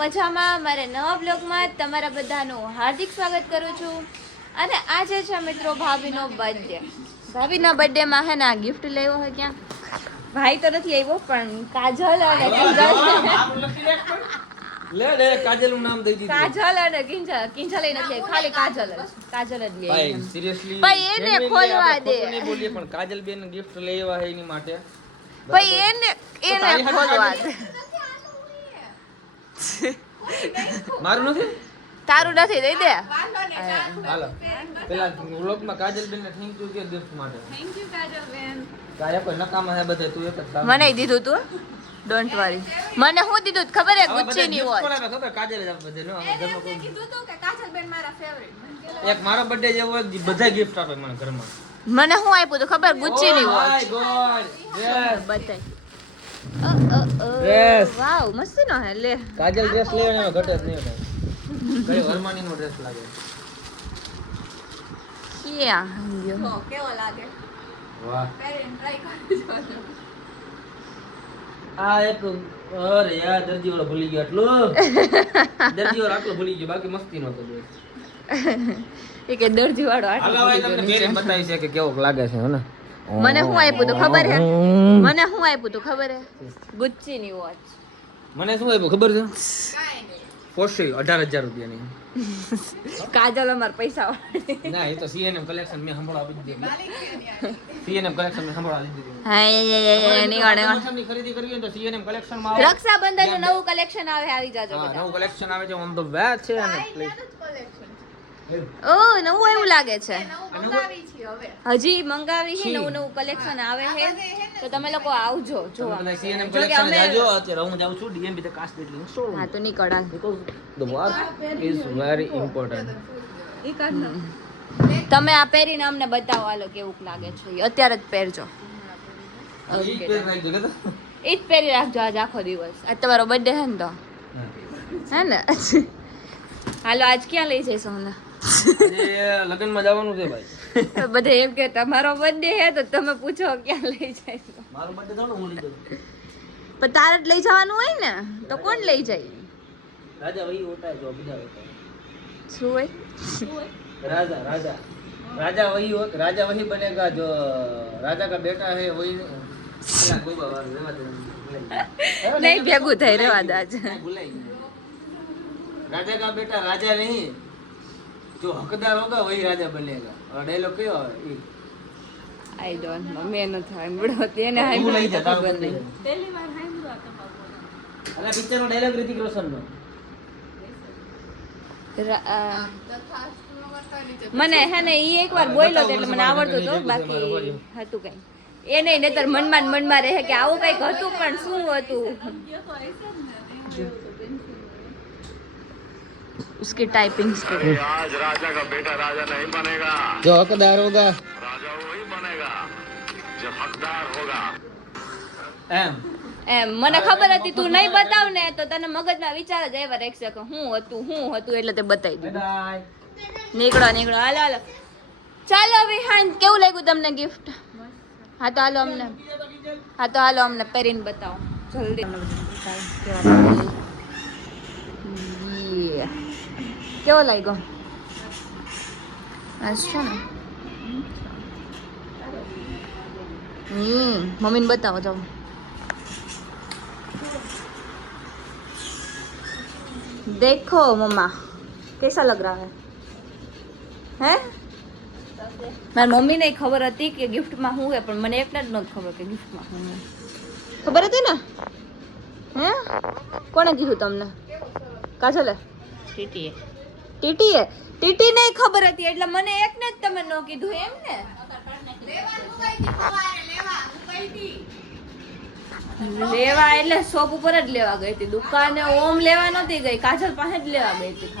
મજામાં? મારા નવા બ્લોગમાં તમારા બધાનું હાર્દિક સ્વાગત કરું છું. અને આજે છે મિત્રો ભાભીનો બર્થડે. ભાભીના બર્થડેમાં હે ને આ ગિફ્ટ લેવો હોય ક્યાં ભાઈ તો નથી આવ્યો પણ કાજલ અને લે કાજલ નું નામ દઈ દીધું. કાજલ અને કિંજલ નથી ખાલી કાજલ જ લે. ભાઈ સિરિયસલી ભાઈ એને ખોલવા દે. નહીં બોલીએ પણ કાજલ બેન ગિફ્ટ લેવા હે એની માટે. ભાઈ એને ખોલવા દે. મારું નથી તારું નથી દઈ દે. હાલો પેલા વ્લોગમાં કાજલ બેન ને થેન્ક યુ કે ગિફ્ટ માટે. થેન્ક યુ કાજલ બેન. કાયા કોઈ નકામા હે બધે તું એક જ કામ. મને દીધું તું ડોન્ટ વરી. મને હું દીધું ખબર હે ગુચ્ચી ની વોચ. ખબર કાજલ જ આપે છે નો અમે ઘરમાં કોઈ કીધું તો કે કાજલ બેન મારા ફેવરિટ. એક મારો બર્થડે જેવો એક બધા ગિફ્ટ આપે મને ઘરમાં. મને હું આપ્યું તો ખબર ગુચ્ચી ની વોચ. માય ગોડ યસ બતાય. Dress. વાવ મસ્ત નો હે લે. કાજલ ડ્રેસ લેવાનો એનો ઘટે જ નહીં કઈ. કઈ વરમાની નો ડ્રેસ લાગે. ક્યાં ગયો? તો કેવો લાગે? વાહ પહેરીને ટ્રાય કરજો. આ એક અરે યાર દરજી વાળો ભૂલી ગયો આટલું. દરજી વાળો આટલું ભૂલી ગયો બાકી મસ્તી નતો ડ્રેસ. એ કે દરજી વાળો હાલો હવે તમને પહેરીને બતાવી છે કે કેવો લાગે છે હે મને હું આપ્યું તો ખબર હે? મને હું આપ્યું તો ખબર હે? ગુચ્ચી ની વોચ. મને શું આપ્યું ખબર છે? પોશી 18000 રૂપિયાની. કાજલ અમાર પૈસા વાળી. ના એ તો સીએનએમ કલેક્શન મેં સંભાળ આપી દીધી. સીએનએમ કલેક્શન મેં સંભાળ આપી દીધી. હા એ ની વાડે પ્રમોશનની ખરીદી કરવી હોય તો સીએનએમ કલેક્શન માં આવો. રક્ષાબંધન નું નવું કલેક્શન આવે આવી જાજો હા બધા. નવું કલેક્શન આવે છે ઓન ધ વે છે અને પ્લીઝ ઓ નવું એવું લાગે છે. નવું મંગાવી છે હવે. હજી મંગાવી છે નવું કલેક્શન આવે છે તો તમે લોકો આવજો જોવા. બધા સીએનએમ જો કે કલેક્શન અમે જાજો અત્યારે હું જાઉં છું ડીએમબી તે કાસ્ટ એટલી શોરૂમ હા તો નીકળા. because the work is very important. તમે આ પહેરીને અમને બતાવો હાલો કેવું લાગે છે ઈ અત્યારે જ પહેરજો. ઈ પેર નાખજો ને તો. ઈ જ પહેરી રાખજો આજ આખો દિવસ. આજ તમારો બર્થડે છે ને તો હે ને. હાલો આજ ક્યાં લઈ જઈશ અમને? આજે લગનમાં જવાનું છે ભાઈ. બધે એમ કે તમારો બર્થડે છે તો તમે પૂછો ક્યાં લઈ જાય. મારો બર્થડે થાનો હું લઈ જાઉં. પણ તારે જ લઈ જવાનું હોય ને તો કોણ લઈ જાય? રાજા વહી હોતા है जो બીજા હોતા શું હોય? है राजा राजा राजा वही हो राजा वही बनेगा जो राजा का बेटा है वही પેલા કોઈ બાબા રેવા દે નહીં ભેગું થઈ રહેવા દે આજ. ભૂલાઈ ગયું. राजा का बेटा राजा नहीं जो हकदार होगा वही राजा बनेगा और डायलॉग કયો આવે ઈ આઈ ડોન્ટ નો મેં ન થાય બડો તેને હાઈ તું લઈ જા ખબર નહીં. પહેલી વાર સાંભળ્યો તમારો. અલા પિક્ચર નો ડાયલોગ ઋતિક રોશન નો મને હે ને ઈ એકવાર બોલ્યો તો એટલે મને આવડતું હતું બાકી હતું કઈ એ નહીં નહીતર મનમાં ને મનમાં રહે કે આવું કઈક હતું પણ શું હતું उसकी टाइपिंग स्पीड आज राजा का बेटा राजा नहीं बनेगा जो हकदार होगा राजा वही बनेगा जो हकदार होगा એમ એમ મને ખબર હતી તું નહીં બતાવ ને તો તને મગજમાં વિચાર જ એવા રહેશે કે હું હતું એટલે તે બતાવી દીધું. બાય નીકળો હાલો ચાલો વિહાન કેવું લાગ્યું તમને ગિફ્ટ? હા તો હાલો અમને પહેરીને બતાવો જલ્દી. કેવો લાગ્યો? છે ને મમ્મીને બતાવો જાઓ. देखो मम्मा कैसा लग रहा है? हैं? મારી મમ્મીને ખબર હતી કે ગિફ્ટમાં શું હે પણ મને એકને જ નહોતી ખબર કે ગિફ્ટમાં શું હે. ખબર હતી ને? હે કોણે કીધું તમને? કાજલે? ટીટીએ ખબર હતી એટલે મને એકને જ તમે ન કીધું એમ ને? લેવા એટલે શોપ ઉપર જ લેવા ગઈ હતી દુકાને ઓમ લેવા નહોતી ગઈ કાજલ પાસે જ લેવા ગઈ હતી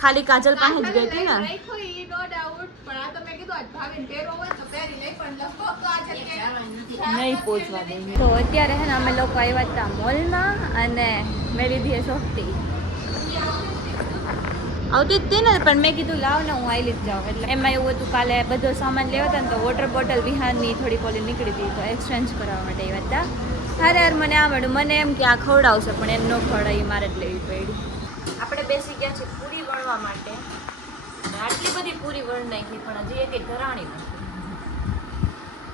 ખાલી કાજલ પાસે જ ગઈ હતી ને. રાખ્યું ઈ નો ડાઉટ પણ આ તો મેં કીધું આજ ભાભીને પહેરવો હોય તો પહેરી લઈ પણ લગભગ તો આજે નહીં પહોંચવા દે તો અત્યારે હે ને અમે લોકો આવ્યા હતા મોલમાં અને મેં લીધી હે સોફ્ટી આવતી જ હતી ને પણ મેં કીધું લાવ ને હું આઈ જ જાઉં એટલે એમાં એવું હતું કાલે બધો સામાન લેવા હતા ને તો વોટર બોટલ વિહારની થોડી પોલી નીકળી હતી તો એક્સચેન્જ કરવા માટે આવ્યા હતા અરે યાર મને આ મળ્યું, મને એમ કે આ ખવડાવશે પણ એમ ન ખવડાવી, મારે જ લેવી પડી. આપણે બેસી ગયા છે પૂરી વણવા માટે. અને આટલી બધી પૂરી વણ નાખી પણ હજી એક ધરાણી નથી.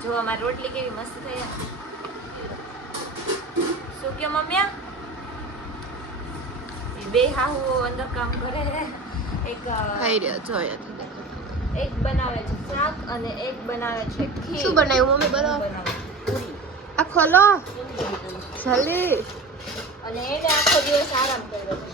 જો અમારી રોટલી કેવી મસ્ત થઈ. શું કે મમ્મી? બે હાહુ અંદર કામ કરે. એક ખાઈ રહ્યો છો એક બનાવે છે શાક અને એક બનાવે છે ખીર. શું બનાવ્યું મમ્મી? બનાવો પૂરી. આ ખોલો જલ્દી. અને એને આખો દિવસ આરામ કર્યો છે.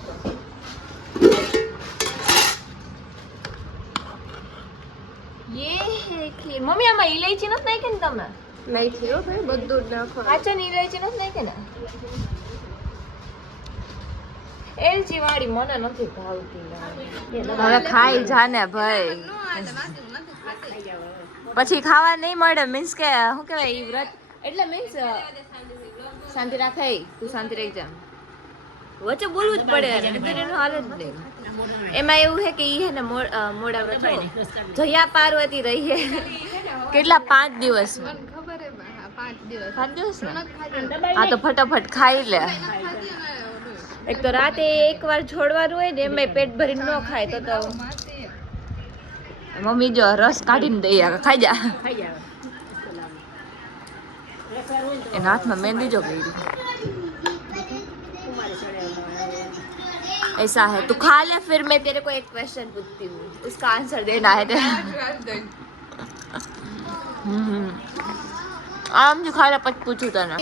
યે હે ખીર. મમ્મી આમાં ઇલાયચી નથી નાખી ને તમે? નહીં થયો ભાઈ, બધું જ નાખો. આચા ની ઇલાયચી નથી નાખી ને? એલચી વાળી મને નથી ભાવતી. હવે ખાઈ જાને ભાઈ, પછી ખાવા નહીં મળે. મીન્સ કે શું કહેવાય ઈ વ્રત એટલે મીન્સ શાંતિ રાખે. તું શાંતિ રહી જા, વચ્ચે બોલવું જ પડે. નહીંતર એનું હાલ જ નહીં. એમાં એવું છે કે ઈ હે ને મોડા વ્રત જયા પાર્વતી રહી હે કેટલા 5 દિવસ. ખબર હે 5 દિવસ. 5 દિવસ ને? હા તો ફટાફટ ખાઈ લે. એક તો રાતે એકવાર છોડવાનું હોય ને એમાં પેટ ભરીને ન ખાય તો મમ્મી જો રસ કાઢીને દઈએ, ખાઈ જા. એના હાથમાં મહેંદી જો ગઈ. ऐसा है, तू खा ले फिर मैं तेरे को एक क्वेश्चन पूछती हूँ, उसका आंसर देना है तेरा. આમ જ ખાલે પછી પૂછું તને.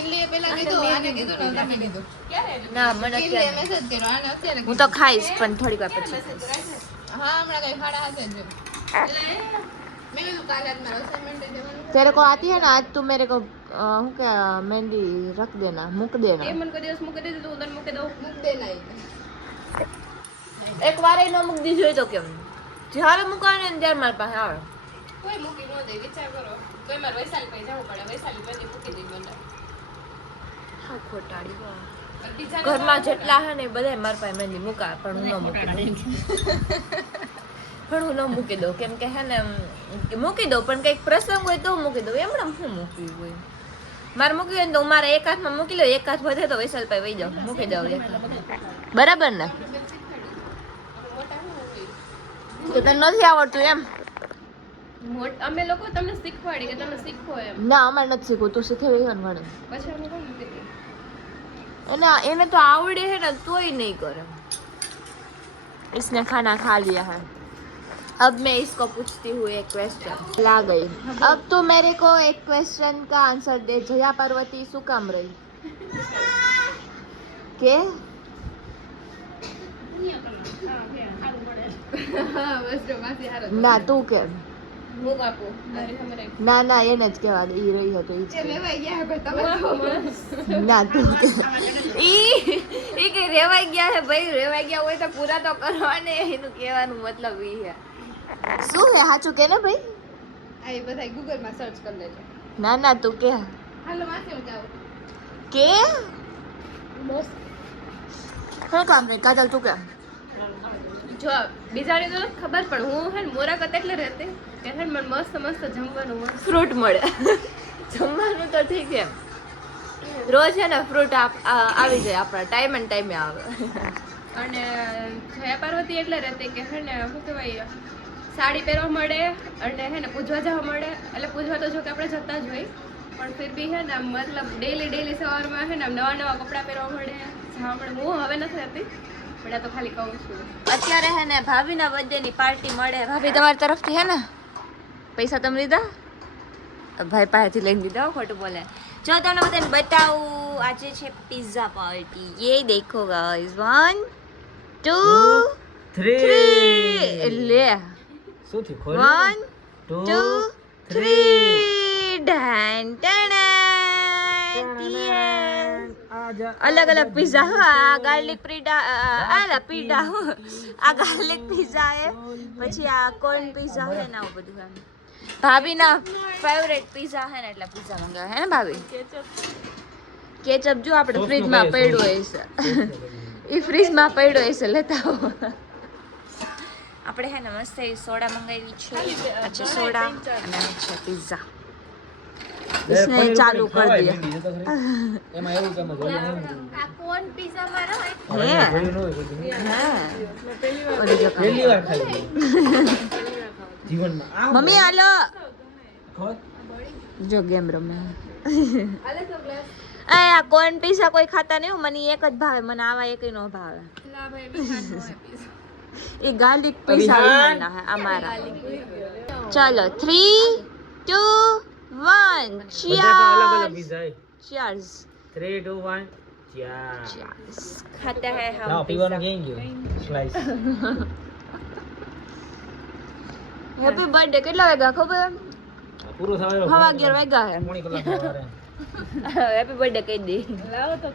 ના મને હું તો ખાઈશ પણ થોડીક વાર પછી. तेरे को आती है ना, आज तू मेरे को क्या मेहंदी रख देना, मुक देना. एक बार ही न मुक दी જોઈએ તો કેમ? જ્યારે મુકાય ને ત્યારે મારી પાસે આવે. કોઈ મૂકી ન દે, વિચાર કરો. કોઈ માર વૈશાલી પાસે જવું પડે, વૈશાલી પાસે મૂકી દઈ મને. હા ખોટાડી વાહ. ઘરમાં જેટલા હે ને બધા મારા પાસે મહેંદી મુકા પણ હું ન મૂકી દઉં. પણ હું ન મૂકી દઉં કેમ કે હે ને મૂકી દઉં પણ કંઈક પ્રસંગ હોય તો મૂકી દઉં. એમણે શું મૂકવી હોય? મારે મૂકી હોય ને તો મારા એક હાથમાં મૂકી લો, એક હાથ વધે તો વૈશાલ પાસે વહી જાઉં, મૂકી દઉં એક હાથમાં. બરાબર ને? તો તને નથી આવડતું એમ? અમે લોકો તમને શીખવાડી કે તમે શીખો એમ. ના અમારે નથી શીખવું, તું શીખે વહી ને મને. પછી અમે કોણ મૂકી દઈએ? એને तो आवड़े है ना तो ही नहीं करे. इसने खाना खा लिया है. अब मैं इसको पूछती हूँ एक क्वेश्चन. ला गई. अब तो मेरे को एक क्वेश्चन का आंसर दे. जया पार्वती શું કામ રહી? કે ના તું કેમ? હું કાપું. ના ના એને જ કહેવા દે. ઈ રહી હતો ઈ જ. લેવાઈ ગયા કોઈ તમે ના તું કે ઈ કે રેવાઈ ગયા હે ભાઈ. રેવાઈ ગયા હોય તો પૂરા તો કરવાને. એનું કહેવાનું મતલબ ઈ હે. શું હે સાચું કે ને ભાઈ? આ બધા ગૂગલ માં સર્ચ કરી લેજો. ના ના તું કે હાલો માસે હું જાઉં. કે બસ શું કામ રે કાજલ તું કે? જો બીજાની તો નથી ખબર પણ હું હે ને મોરાકત એટલે રહેતી કે હે ને મને મસ્ત મસ્ત જમવાનું મળે. ફ્રૂટ મળે. જમવાનું તો ઠીક છે, રોજ છે ને ફ્રૂટ આવી જાય આપણા ટાઈમ એન્ડ ટાઈમે આવે. અને જયા પાર્વતી એટલે રહેતી કે હે ને શું કહેવાય સાડી પહેરવા મળે અને હે ને પૂજવા જવા મળે. એટલે પૂજવા તો જો કે આપણે જતા જ હોય પણ ફિર બી હે ને મતલબ ડેલી સવારમાં હે ને નવા નવા કપડાં પહેરવા મળે, જવા મળે. હું હવે નથી રહેતી પણ આ તો ખાલી કહું છું. અત્યારે હે ને ભાભીના બર્થડેની પાર્ટી મળે. ભાભી તમારી તરફથી હે ને પૈસા તમે લીધા? ભાઈ પાસેથી લઈને લીધા, ખોટું બોલે. જો તમને બધાને બતાવું, આજે છે પિઝા પાર્ટી. ये देखो गाइस 1 2 3 લે શું થી 1 2 3 ડન ડન. अलग अलग पिज्जा हो. आ गार्लिक पीडा आला पीडा हो. आ गार्लिक पिज्जा है, પછી આ કોર્ન પિઝા છે ને આવું બધું. ભાભીના ફેવરેટ પિઝા છે ને એટલે પિઝા મંગાવે હે ને ભાભી. કેચઅપ જો આપણે ફ્રીજમાં પડ્યો હશે, એ ફ્રીજમાં પડ્યો હશે, લેતા આવો. આપણે હે ને મસ્ત સોડા મંગાવી છે. અચ્છા સોડા અને છે પિઝા. इसने પનીર चालू कर ખવાય दिया માંડી, જો તો ખરી. એમાં એવું કે આ કોન પીઝામાં રહે है જીવનમાં है और जो પહેલી વાર ખાઈ જીવનમાં આ मम्मी आलो ખબર? जो गेम रमे ए आ कौन पिज्जा कोई खाता नहीं મને એક જ ભાવે મને આવા એક નો ભાવે ના ભાઈ વિહાન નો હે પીઝા એ ગાર્લિક पिज्जा વિહાના હે અમારા चलो 3 2 1 બધા અલગ અલગ cheers પીઝા cheers 3 2 1 ચાર cheers खाते हैं हम લાવ પીવાનું ક્યાં ગયું સ્લાઈસ હેપી બર્થડે કેટલા વાગ્યા ખબર પૂરો થયો હવા 11 વાગ્યા હે પોણી કલાક સવારે હેપી બર્થડે કહી દે લાવો તો